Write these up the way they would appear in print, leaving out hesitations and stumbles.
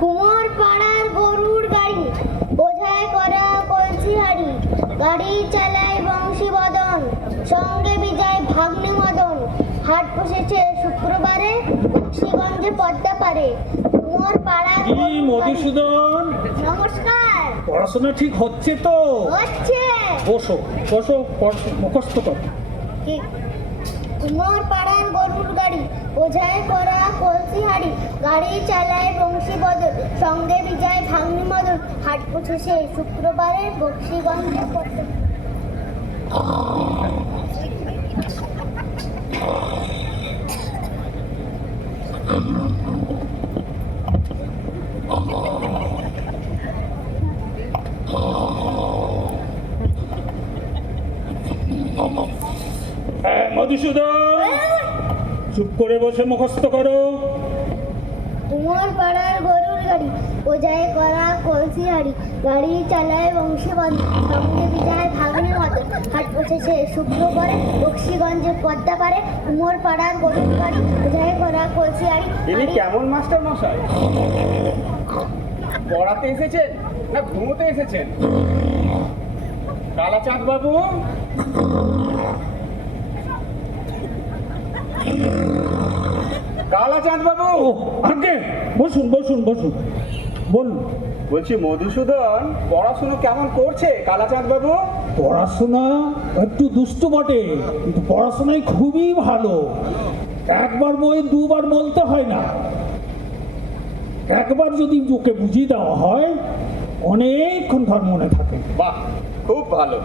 কুমার পাড়ার গরুর গাড়ি, বোঝায় করা কলসি হাড়ি, গাড়ি চালায় বংশীবদন, সঙ্গে বিজয় ভাগ্নে মদন। হাট বসেছে শুক্রবারে, বংশীগঞ্জে পদ্মা পারে। কুমার পাড়ার কি মধুসূদন, নমস্কার। পড়াশোনা ঠিক হচ্ছে তো? হচ্ছে। বসো বসো, মুখস্থ কর। কুমার পাড়ার গরুর গাড়ি, বোঝায় করা কলসি হাড়ি, গাড়ি চালায় বংশীবদন, সঙ্গে বিজয় ভাগ্নে মদন। হাট বসেছে শুক্রবারে, বংশীগঞ্জে পদ্মা। মধুসূদন, চুপ করে বসে মুখস্থ করো। কুমার পাড়ার গরুর গাড়ি, বোঝায় করা কলসি হাড়ি, গাড়ি চালায় বংশীবদন, সঙ্গে বিজয় ভাগ্নে মদন। হাট বসেছে শুক্রবারে, বংশীগঞ্জে পদ্মা পারে। কুমার পাড়ার গরুর গাড়ি, বোঝায় করা কলসি হাড়ি। ইনি কেমন মাস্টার মশাই? পড়াতে এসেছেন না ঘুমোতে এসেছেন? কালাচাঁদ বাবু, কালাচাঁদ বাবু, আগে বসুন বসুন বসুন, বলুন। বলছি মধুসূদন পড়াশুনো কেমন করছে কালাচাঁদ বাবু? পড়াশোনা একটু দুষ্টু বটে, কিন্তু পড়াশোনায় খুবই ভালো। একবার বই দুবার বলতে হয় না, একবার যদি ওকে বুঝিয়ে দেওয়া হয় অনেকক্ষণ ধর মনে থাকে। বাহ, খুব ভালো।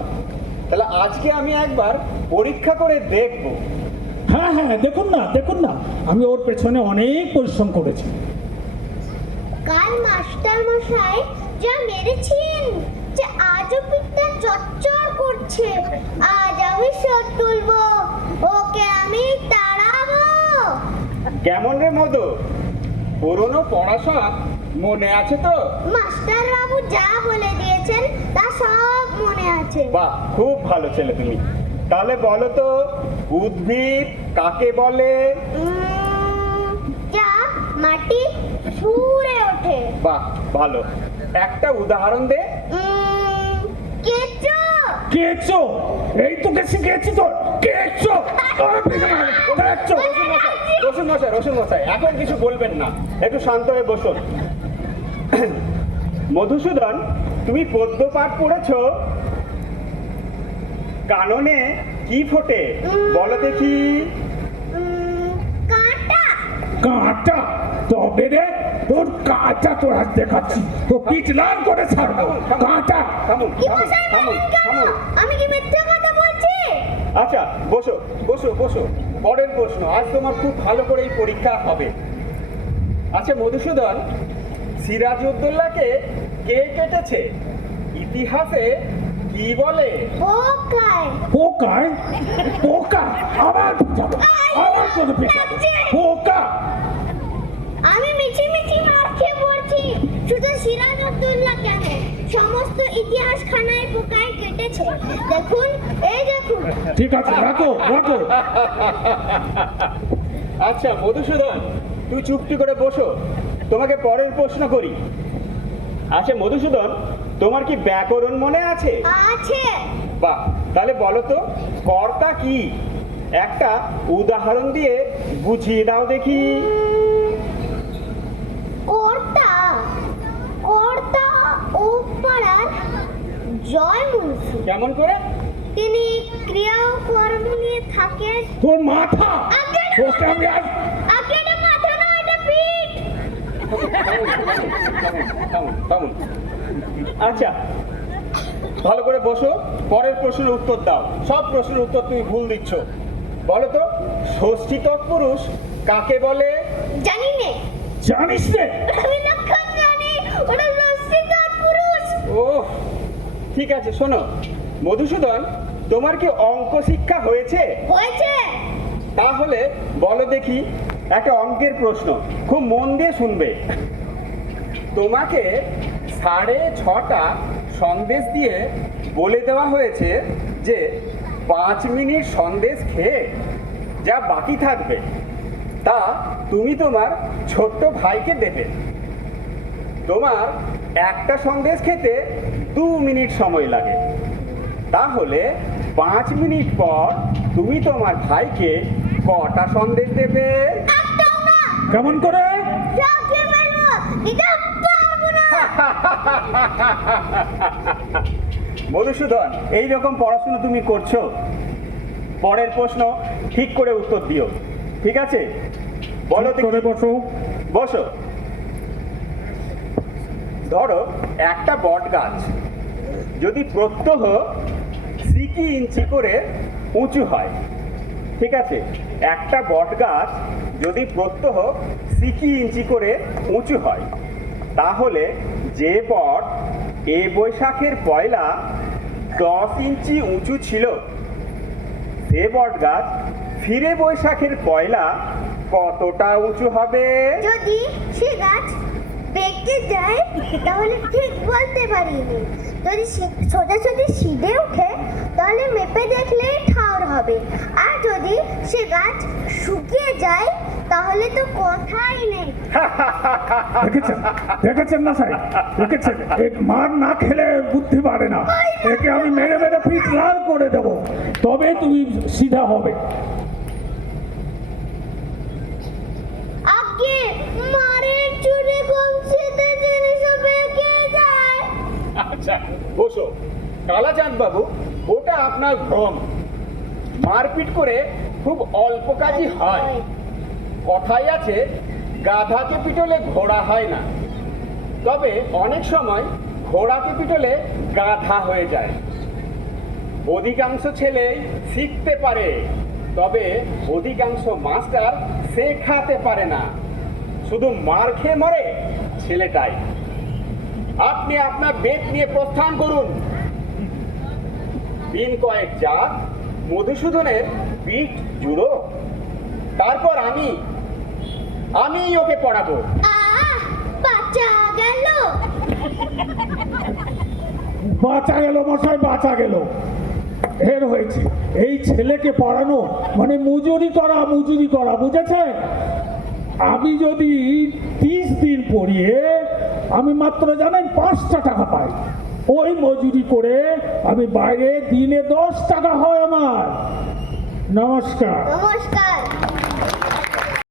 তাহলে আজকে আমি একবার পরীক্ষা করে দেখবো। হ্যাঁ হ্যাঁ, দেখুন না দেখুন না, আমি ওর পেছনে অনেক পরিশ্রম করেছি। কাল মাস্টার মশাই যা মেরেছেন, যে আজও পিঠটা চচ্চর করছে। আজ আমি শোধ তুলবো, ওকে আমি তাড়াবো। কেমন রে মধু, পুরনো পড়াশোনা মনে আছে তো? মাস্টার বাবু যা বলে দিয়েছেন তা সব মনে আছে। বাহ, খুব ভালো ছেলে তুমি। তাহলে বলো তো, উদ্ভিদ কাকে বলে? যা মাটি ফুঁড়ে ওঠে। বাহ, ভালো। একটা উদাহরণ দে। কেঁচো। কেঁচো? এই তোকে শিখেছি তো, কেঁচো। কেঁচো। রসুন মশাই, রসুন মশাই, এখন কিছু বলবেন না, একটু শান্ত হয়ে বসুন। মধুসূদন, তুমি পদ্য পাঠ পড়েছো? কাননে কি ফোটে বলো দেখি? কাঁটা। কাঁটা? তবে রে, তোর কাঁটা তোর হাত দেখাচ্ছি, তো পিঠ লাল করে ছাড়বো। কাঁটা? থামুন, কি থামুন, মশাই থামুন, বলেন কেন? থামুন। আমি কি মিথ্যা কথা বলছি? আচ্ছা, বসো বসো বসো। পরের প্রশ্ন, আজ তোমার খুব ভালো করে এই পরীক্ষা হবে। আচ্ছা মধুসূদন, সিরাজউদ্দৌলাকে কে কেটেছে? ইতিহাসে কি বলে? পোকায়। পোকায়? পোকা? আবার বুঝাবো, আবার তোকে পেটাবো। পোকা? আমি মিছি মিছি মার খেয়ে পড়ছি। শুধু সিরাজউদ্দৌলা কেন, সমস্ত ইতিহাস খানায় পোকায় কেটেছে। দেখুন, এই দেখুন। ঠিক আছে, রাখো রাখো। আচ্ছা মধুসূদন, তুই চুপটি করে বসো, তোমাকে পরের প্রশ্ন করি। আচ্ছা মধুসূদন, তোমার কি ব্যাকরণ মনে আছে? আছে। বাহ, তাহলে বলো তো, কর্তা কি? একটা উদাহরণ দিয়ে বুঝিয়ে দাও দেখি। কর্তা? কর্তা ও পাড়ার জয় মুন্সি। কেমন করে? তিনি ক্রিয়া ও কর্ম নিয়ে থাকেন। তোর মাথা, আগে ওকে আমি আজ এটা মাথা না, এটা পিঠ। থামুন। আচ্ছা, ভালো করে বসো, পরের প্রশ্নের উত্তর দাও। সব প্রশ্নের উত্তর তুমি ভুল দিচ্ছ। বলো তো, ষষ্ঠী তৎপুরুষ কাকে বলে? জানি নে। জানিস রে? আমি লক্ষণ জানি, ওটা ষষ্ঠী তৎপুরুষ। ও ঠিক আছে, শোনো মধুসূদন, তোমার কি অঙ্ক শিক্ষা হয়েছে? হয়েছে। তাহলে বলো দেখি একটা অঙ্কের প্রশ্ন, খুব মন দিয়ে শুনবে। তোমাকে 6:30 সন্দেশ দিয়ে বলে দেওয়া হয়েছে যে 5 মিনিট সন্দেশ খেয়ে যা বাকি থাকবে তা তুমি তোমার ছোট্ট ভাইকে দেবে। তোমার একটা সন্দেশ খেতে 2 মিনিট সময় লাগে, তাহলে 5 মিনিট পর তুমি তোমার ভাইকে কটা সন্দেশ দেবে? একটাও না। কেমন করে? সব খেয়ে ফেলবো, এটা পারবো না। মধুসূদন, এই রকম পড়াশোনা তুমি করছো, পরের প্রশ্ন ঠিক করে উত্তর দিও, ঠিক আছে? বলো ঠিক করে বসো। বসো। ধরো একটা বট গাছ যদি প্রত্যহ 6 ইঞ্চি করে উঁচু হয়, ঠিক আছে? একটা বট গাছ যদি প্রত্যহ 6 ইঞ্চি করে উঁচু হয়, তাহলে যে বট বৈশাখের পয়লা 10 ইঞ্চি উঁচু ছিল, সে বট গাছ ফিরে বৈশাখের পয়লা কতটা উঁচু হবে? যদি সে গাছ বেঁকে যায় তাহলে ঠিক বলতে পারিনি। যদি সোজাসুজি সিধে ওঠে তাহলে মেপে দেখলেই ঠাউর হবে। আর যদি সে গাছ শুকিয়ে যায় তাহলে তো কথাই নেই। দেখেছেন দেখেছেন না সাহেব, দেখেছেন? এক মার না খেলে বুদ্ধি পারে না। একে আমি মেরে মেরে পিঠ লাল করে দেবো, তবে তুমি সিধা হবে। আগে মারের চুরি কমছিতে জিনিসও বেঁকে যায়। আচ্ছা বসো। কালাচাঁদ বাবু, ওটা আপনার ভ্রম। মারপিট করে খুব অল্প কাজই হয়। কথাই আছে, গাধাকে পিটলে ঘোড়া হয় না, তবে অনেক সময় ঘোড়াকে পিটলে গাধা হয়ে যায়। অধিকাংশ ছেলেই শিখতে পারে, তবে অধিকাংশ মাস্টার শেখাতে পারে না। শুধু মার খেয়ে মরে ছেলেটাই। আপনি আপনার বেত নিয়ে প্রস্থান করুন। দিন কয়েক যাক, মধুসূদনের পিঠ জুড়ো, তারপর আমি ওকে পড়াবো। বাচ্চা গেল। বাঁচা গেল মশাই, বাঁচা গেল। এর হয়েছে, এই ছেলেকে পড়ানো মানে মজুরি করা, বুঝেছেন? আমি যদি 30 দিন পড়িয়ে আমি মাত্র জানেন 5টা টাকা পাই। ওই মজুরি করে আমি বাইরে দিনে 10 টাকা হয় আমার। নমস্কার। নমস্কার।